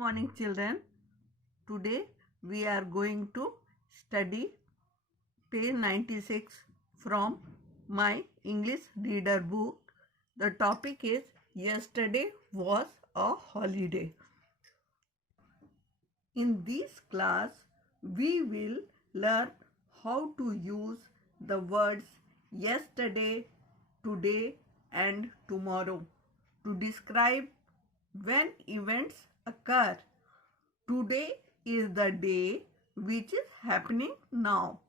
morning children. Today we are going to study page 96 from my English reader book. The topic is Yesterday was a holiday. In this class we will learn how to use the words yesterday, today and tomorrow to describe when events occur. Today is the day which is happening now.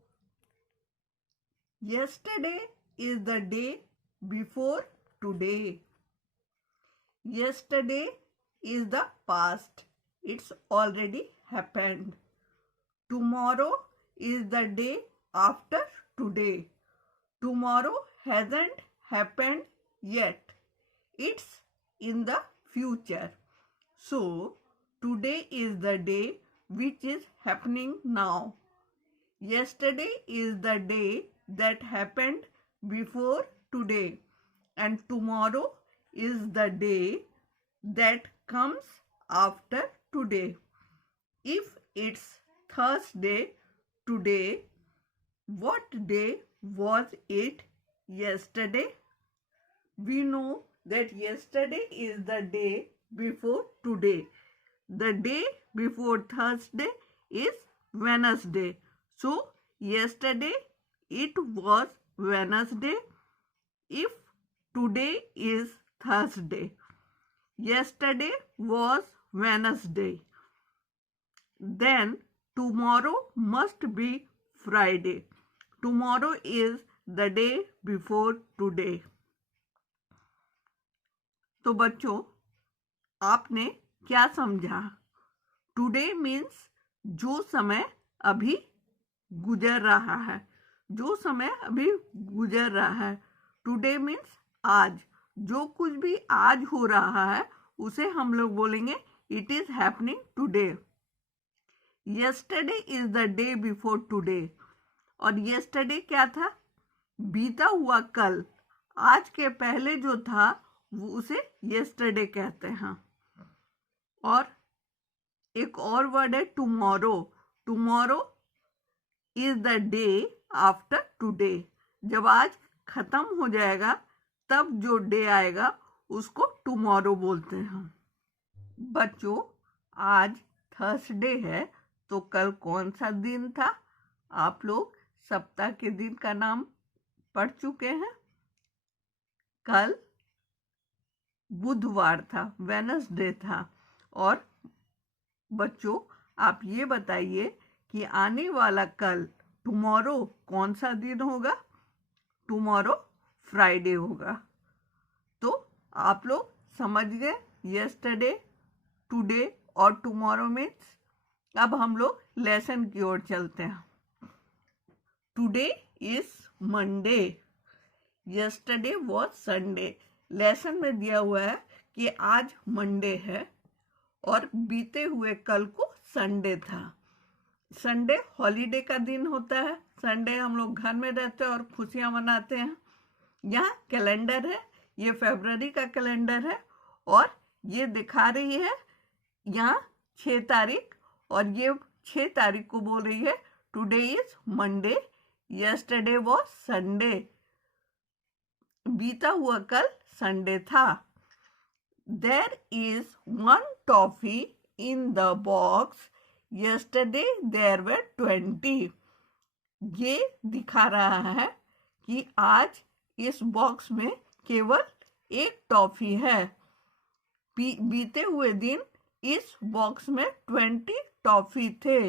Yesterday is the day before today. Yesterday is the past. It's already happened. Tomorrow is the day after today. Tomorrow hasn't happened yet. It's in the future. So, today is the day which is happening now. Yesterday is the day that happened before today. And tomorrow is the day that comes after today. If it's Thursday today, what day was it yesterday? We know that yesterday is the day before today. The day before Thursday is Wednesday. So, yesterday it was Wednesday. If today is Thursday, yesterday was Wednesday. Then tomorrow must be Friday. Tomorrow is the day before today. तो बच्चों, आपने क्या समझा? Today means जो समय अभी गुजर रहा है. जो समय अभी गुजर रहा है. टुडे मीन्स आज. जो कुछ भी आज हो रहा है उसे हम लोग बोलेंगे it is happening today. Yesterday is the day before today. और यस्टरडे क्या था? बीता हुआ कल. आज के पहले जो था वो उसे यस्टरडे कहते हैं. और एक और वर्ड है tomorrow. Tomorrow is the day after today. जब आज खत्म हो जाएगा तब जो डे आएगा उसको टुमारो बोलते हैं. बच्चों, आज थर्सडे है तो कल कौन सा दिन था? आप लोग सप्ताह के दिन का नाम पढ़ चुके हैं. कल बुधवार था, वेडनेसडे था. और बच्चों, आप ये बताइए कि आने वाला कल टुमारो कौन सा दिन होगा? टुमारो फ्राइडे होगा. तो आप लोग समझ गए यस्टरडे, टुडे और टुमारो मीन्स. अब हम लोग लेसन की ओर चलते हैं. Today is Monday. Yesterday was Sunday. Lesson में दिया हुआ है कि आज मंडे है और बीते हुए कल को संडे था. संडे हॉलीडे का दिन होता है. संडे हम लोग घर में रहते हैं और खुशियां मनाते हैं. यहाँ कैलेंडर है, ये फरवरी का कैलेंडर है और ये दिखा रही है यहाँ 6 तारीख और ये 6 तारीख को बोल रही है today is Monday. Yesterday was Sunday. बीता हुआ कल संडे था. There is one toffee in the box. Yesterday there were 20. ये दिखा रहा है कि आज इस बॉक्स में केवल एक टॉफी है. बीते हुए दिन इस बॉक्स में 20 टॉफी थे.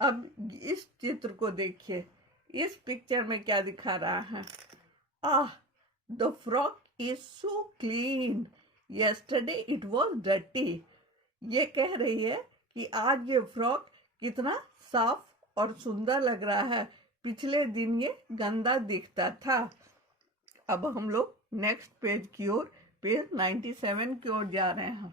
अब इस चित्र को देखिए. इस पिक्चर में क्या दिखा रहा है? The frog is so clean. Yesterday it was dirty. ये कह रही है कि आज ये फ्रॉक कितना साफ और सुंदर लग रहा है. पिछले दिन ये गंदा दिखता था. अब हम लोग नेक्स्ट पेज की ओर, पेज 97 की ओर जा रहे हैं.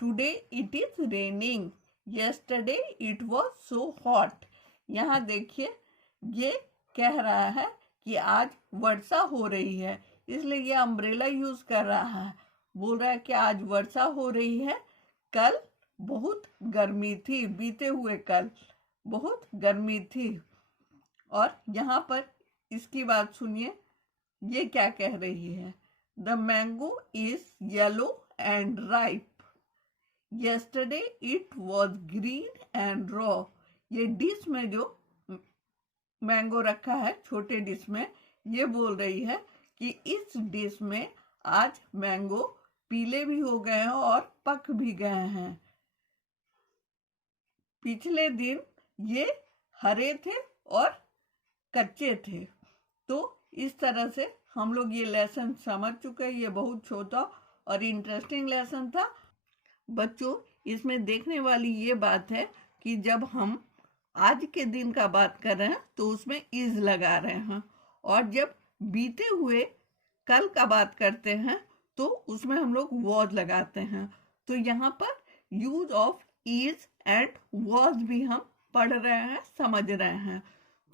Today it is raining. Yesterday it was so hot. यहाँ देखिए, ये कह रहा है कि आज वर्षा हो रही है. इसलिए ये अम्ब्रेला यूज कर रहा है। बोल रहा है कि आज वर्षा हो रही है, कल बहुत गर्मी थी, बीते हुए कल बहुत गर्मी थी। और यहाँ पर इसकी बात सुनिए, ये क्या कह रही है। The mango is yellow and ripe, yesterday it was green and raw। ये डिश में जो मैंगो रखा है छोटे डिश में, ये बोल रही है कि इस डिश में आज मैंगो पीले भी हो गए हैं और पक भी गए हैं। पिछले दिन ये हरे थे और कच्चे थे। तो इस तरह से हम लोग ये लेसन समझ चुके हैं। ये बहुत छोटा और इंटरेस्टिंग लेसन था। बच्चों, इसमें देखने वाली ये बात है कि जब हम आज के दिन का बात कर रहे हैं तो उसमें इज लगा रहे हैं, और जब बीते हुए कल का बात करते हैं तो उसमें हम लोग वॉज लगाते हैं। तो यहाँ पर use of is and was भी हम पढ़ रहे हैं, समझ रहे हैं।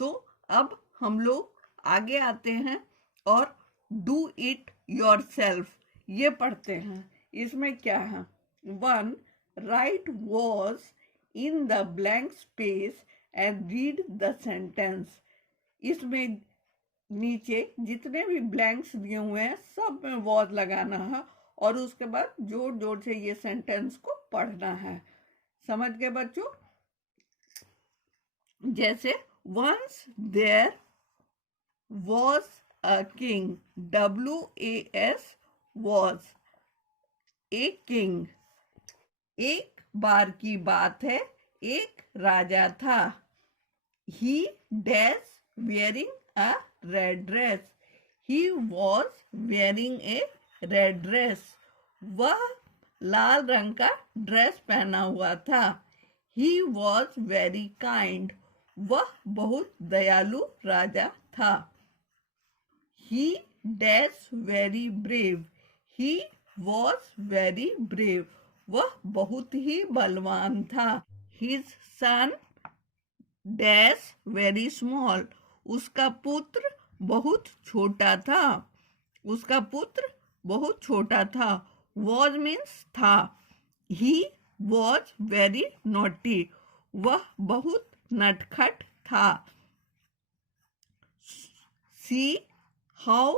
तो अब हम लोग आगे आते हैं और डू इट योरसेल्फ ये पढ़ते हैं। इसमें क्या है, 1. Write was in the blank space and read the sentence। इसमें नीचे जितने भी ब्लैंक्स दिए हुए हैं सब में was लगाना है और उसके बाद जोर जोर से ये सेंटेंस को पढ़ना है। समझ गए बच्चों? जैसे once there was a king, WAS was a king। एक बार की बात है, एक राजा था। He dash wearing a red dress, he was wearing a red dress। वह लाल रंग का ड्रेस पहना हुआ था। He was very kind, वह बहुत दयालु राजा था। He dash very brave, he was very brave, वह बहुत ही बलवान था। His son dash very small, उसका पुत्र बहुत छोटा था। उसका पुत्र बहुत छोटा था। Was means था। He was very naughty, वह बहुत नटखट था। See how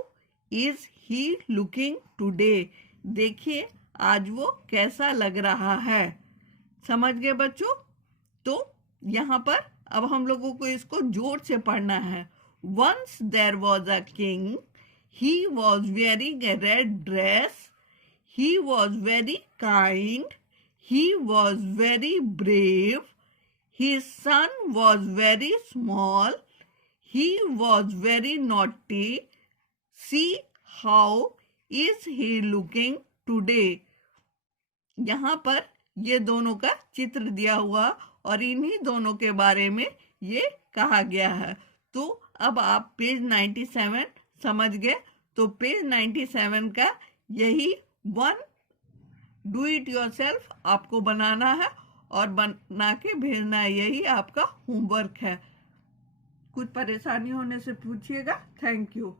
is he looking today, देखिए आज वो कैसा लग रहा है। समझ गए बच्चों? तो यहाँ पर अब हम लोगों को इसको जोर से पढ़ना है। Once there was a king, he was wearing a red dress, he was very kind, he was very brave, his son was very small, he was very naughty, see how is he looking today। यहाँ पर ये दोनों का चित्र दिया हुआ और इन्हीं दोनों के बारे में ये कहा गया है। तो अब आप पेज 97 समझ गए। तो पेज 97 का यही 1 डू इट योरसेल्फ आपको बनाना है और बना के भेजना है, यही आपका होमवर्क है। कुछ परेशानी होने से पूछिएगा। Thank you.